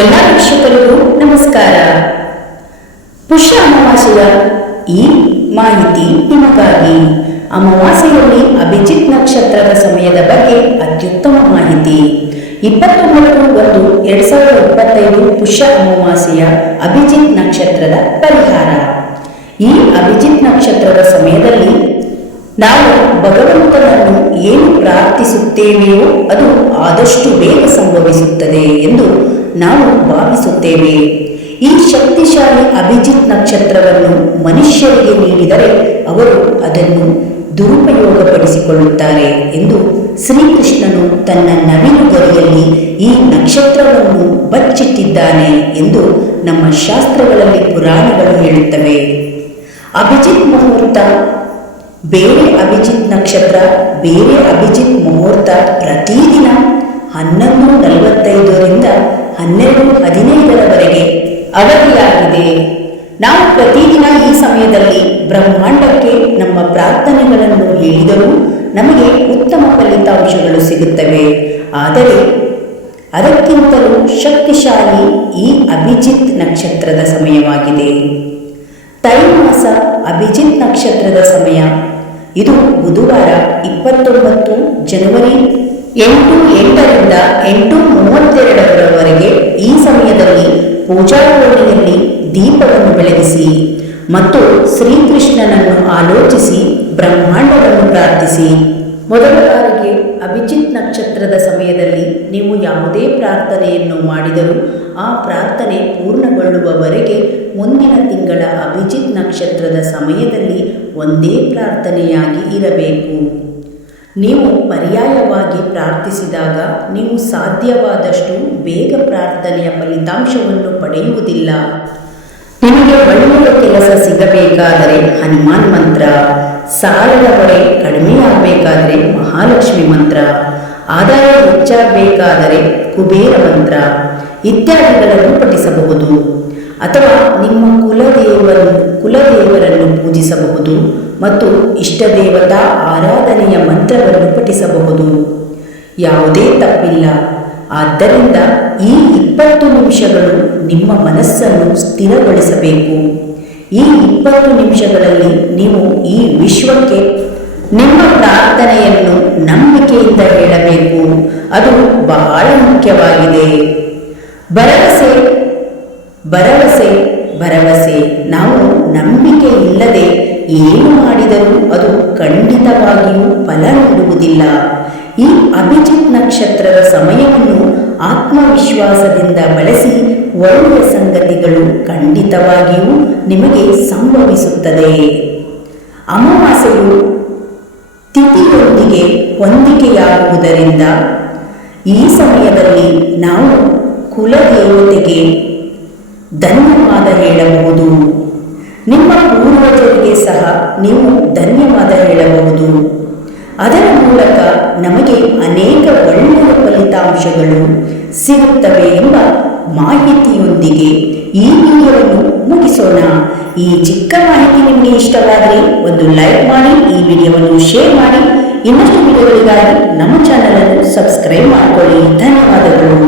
ಎಲ್ಲ ವೀಕ್ಷಕರಿಗೂ ನಮಸ್ಕಾರ. ಪುಷ್ಯ ಅಮಾವಾಸ್ಯೆಯ ಈ ಮಾಹಿತಿ ನಿಮಗಾಗಿ. ಅಮಾವಾಸ್ಯೆಯಲ್ಲಿ ಅಭಿಜಿತ್ ನಕ್ಷತ್ರದ ಸಮಯದ ಬಗ್ಗೆ ಅತ್ಯುತ್ತಮ ಮಾಹಿತಿ. ಇಪ್ಪತ್ತೊಂಬತ್ತು ಒಂದು ಎರಡ್ ಸಾವಿರದ ಇಪ್ಪತ್ತೈದು ಪುಷ್ಯ ಅಮಾವಾಸ್ಯೆಯ ಅಭಿಜಿತ್ ನಕ್ಷತ್ರದ ಪರಿಹಾರ. ಈ ಅಭಿಜಿತ್ ನಕ್ಷತ್ರದ ಸಮಯದಲ್ಲಿ ನಾವು ಭಗವಂತನನ್ನು ಏನು ಪ್ರಾರ್ಥಿಸುತ್ತೇವೆಯೋ ಅದು ಆದಷ್ಟು ಬೇಗ ಸಂಭವಿಸುತ್ತದೆ ಎಂದು ನಾವು ಭಾವಿಸುತ್ತೇವೆ. ಈ ಶಕ್ತಿಶಾಲಿ ಅಭಿಜಿತ್ ನಕ್ಷತ್ರವನ್ನು ಮನುಷ್ಯರಿಗೆ ನೀಡಿದರೆ ಅವರು ಅದನ್ನು ದುರುಪಯೋಗಪಡಿಸಿಕೊಳ್ಳುತ್ತಾರೆ ಎಂದು ಶ್ರೀಕೃಷ್ಣನು ತನ್ನ ನವಿಲು ಗರಿಯಲ್ಲಿ ಈ ನಕ್ಷತ್ರವನ್ನು ಬಚ್ಚಿಟ್ಟಿದ್ದಾನೆ ಎಂದು ನಮ್ಮ ಶಾಸ್ತ್ರಗಳಲ್ಲಿ ಪುರಾಣಗಳು ಹೇಳುತ್ತವೆ. ಅಭಿಜಿತ್ ಮುಹೂರ್ತ, ಬೇರೆ ಅಭಿಜಿತ್ ನಕ್ಷತ್ರ, ಬೇರೆ ಅಭಿಜಿತ್ ಮುಹೂರ್ತ ಪ್ರತಿದಿನ ಹನ್ನೊಂದು ನಲವತ್ತೈದರಿಂದ ಹನ್ನೆರಡು, ಹದಿನೈದರವರೆಗೆ ಅವಧಿಯಾಗಿದೆ. ನಾವು ಪ್ರತಿದಿನ ಈ ಸಮಯದಲ್ಲಿ ಬ್ರಹ್ಮಾಂಡಕ್ಕೆ ನಮ್ಮ ಪ್ರಾರ್ಥನೆಗಳನ್ನು ಹೇಳಿದರೂ ನಮಗೆ ಉತ್ತಮ ಫಲಿತಾಂಶಗಳು ಸಿಗುತ್ತವೆ. ಆದರೆ ಅದಕ್ಕಿಂತಲೂ ಶಕ್ತಿಶಾಲಿ ಈ ಅಭಿಜಿತ್ ನಕ್ಷತ್ರದ ಸಮಯವಾಗಿದೆ. ತೈಮಾಸ ಅಭಿಜಿತ್ ನಕ್ಷತ್ರದ ಸಮಯ. ಇದು ಬುಧವಾರ ಇಪ್ಪತ್ತೊಂಬತ್ತು ಜನವರಿ ಎಂಟು ಎಂಟರಿಂದ ಎಂಟು ಮೂವತ್ತೆರಡರವರೆಗೆ ಈ ಸಮಯದಲ್ಲಿ ಪೂಜಾ ಕೋಣೆಯಲ್ಲಿ ದೀಪವನ್ನು ಬೆಳಗಿಸಿ ಮತ್ತು ಶ್ರೀಕೃಷ್ಣನನ್ನು ಆಲೋಚಿಸಿ ಬ್ರಹ್ಮಾಂಡವನ್ನು ಪ್ರಾರ್ಥಿಸಿ. ಮೊದಲ ಬಾರಿಗೆ ಅಭಿಜಿತ್ ನಕ್ಷತ್ರದ ಸಮಯದಲ್ಲಿ ನೀವು ಯಾವುದೇ ಪ್ರಾರ್ಥನೆಯನ್ನು ಮಾಡಿದರೂ ಆ ಪ್ರಾರ್ಥನೆ ಪೂರ್ಣಗೊಳ್ಳುವವರೆಗೆ ಮುಂದಿನ ತಿಂಗಳ ಅಭಿಜಿತ್ ನಕ್ಷತ್ರದ ಸಮಯದಲ್ಲಿ ಒಂದೇ ಪ್ರಾರ್ಥನೆಯಾಗಿ ಇರಬೇಕು. ನೀವು ಪರ್ಯಾಯವಾಗಿ ಪ್ರಾರ್ಥಿಸಿದಾಗ ನೀವು ಸಾಧ್ಯವಾದಷ್ಟು ಬೇಗ ಪ್ರಾರ್ಥನೆಯ ಫಲಿತಾಂಶವನ್ನು ಪಡೆಯುವುದಿಲ್ಲ. ನಿಮಗೆ ಒಳ್ಳೆಯ ಕೆಲಸ ಸಿಗಬೇಕಾದರೆ ಹನುಮಾನ್ ಮಂತ್ರ, ಸಾಲದ ಹೊರೆ ಕಡಿಮೆಯಾಗಬೇಕಾದರೆ ಮಹಾಲಕ್ಷ್ಮಿ ಮಂತ್ರ, ಆದಾಯ ಹೆಚ್ಚಾಗಬೇಕಾದರೆ ಕುಬೇರ ಮಂತ್ರ ಇತ್ಯಾದಿಗಳನ್ನು ಪಠಿಸಬಹುದು. ಅಥವಾ ನಿಮ್ಮ ಕುಲದೇವರು, ಕುಲದೇವರನ್ನು ಪೂಜಿಸಬಹುದು. ಮತ್ತು ಇಷ್ಟದೇವತಾ ಆರಾಧನೆಯ ಮಂತ್ರವನ್ನು ಪಠಿಸಬಹುದು. ಯಾವುದೇ ತಪ್ಪಿಲ್ಲ. ಆದ್ದರಿಂದ ಈ ಇಪ್ಪತ್ತು ನಿಮಿಷಗಳು ನಿಮ್ಮ ಮನಸ್ಸನ್ನು ಸ್ಥಿರಗೊಳಿಸಬೇಕು. ಈ ಇಪ್ಪತ್ತು ನಿಮಿಷಗಳಲ್ಲಿ ನೀವು ಈ ವಿಶ್ವಕ್ಕೆ ನಿಮ್ಮ ಪ್ರಾರ್ಥನೆಯನ್ನು ನಂಬಿಕೆಯಿಂದ ಹೇಳಬೇಕು. ಅದು ಬಹಳ ಮುಖ್ಯವಾಗಿದೆ. ಭರವಸೆ ಭರವಸೆ ಏನು ಮಾಡಿದರೂ ಅದು ಖಂಡಿತವಾಗಿಯೂ ಫಲ ನೀಡುವುದಿಲ್ಲ. ಈ ಅಭಿಜಿತ್ ನಕ್ಷತ್ರದ ಸಮಯವನ್ನು ಆತ್ಮವಿಶ್ವಾಸದಿಂದ ಬಳಸಿ ಒಳ್ಳೆಯ ಸಂಗತಿಗಳು ಖಂಡಿತವಾಗಿಯೂ ನಿಮಗೆ ಸಂಭವಿಸುತ್ತದೆ. ಅಮಾವಾಸ್ಯೆಯು ತಿಥಿಯೊಂದಿಗೆ ಹೊಂದಿಕೆಯಾಗುವುದರಿಂದ ಈ ಸಮಯದಲ್ಲಿ ನಾವು ಕುಲದೇವತೆಗೆ ಧನ್ಯವಾದ ಹೇಳಬಹುದು. ನಿಮ್ಮ ಪೂರ್ವಜರಿಗೆ ಸಹ ನೀವು ಧನ್ಯವಾದ ಹೇಳಬಹುದು. ಅದರ ಮೂಲಕ ನಮಗೆ ಅನೇಕ ಒಳ್ಳೆಯ ಫಲಿತಾಂಶಗಳು ಸಿಗುತ್ತವೆ ಎಂಬ ಮಾಹಿತಿಯೊಂದಿಗೆ ಈ ವಿಡಿಯೋವನ್ನು ಮುಗಿಸೋಣ. ಈ ಚಿಕ್ಕ ಮಾಹಿತಿ ನಿಮಗೆ ಇಷ್ಟವಾದರೆ ಒಂದು ಲೈಕ್ ಮಾಡಿ, ಈ ವಿಡಿಯೋವನ್ನು ಶೇರ್ ಮಾಡಿ. ಇನ್ನಷ್ಟು ವಿಡಿಯೋಗಳಿಗಾಗಿ ನಮ್ಮ ಚಾನಲ್ ಅನ್ನು ಸಬ್ಸ್ಕ್ರೈಬ್ ಮಾಡಿಕೊಳ್ಳಿ. ಧನ್ಯವಾದಗಳು.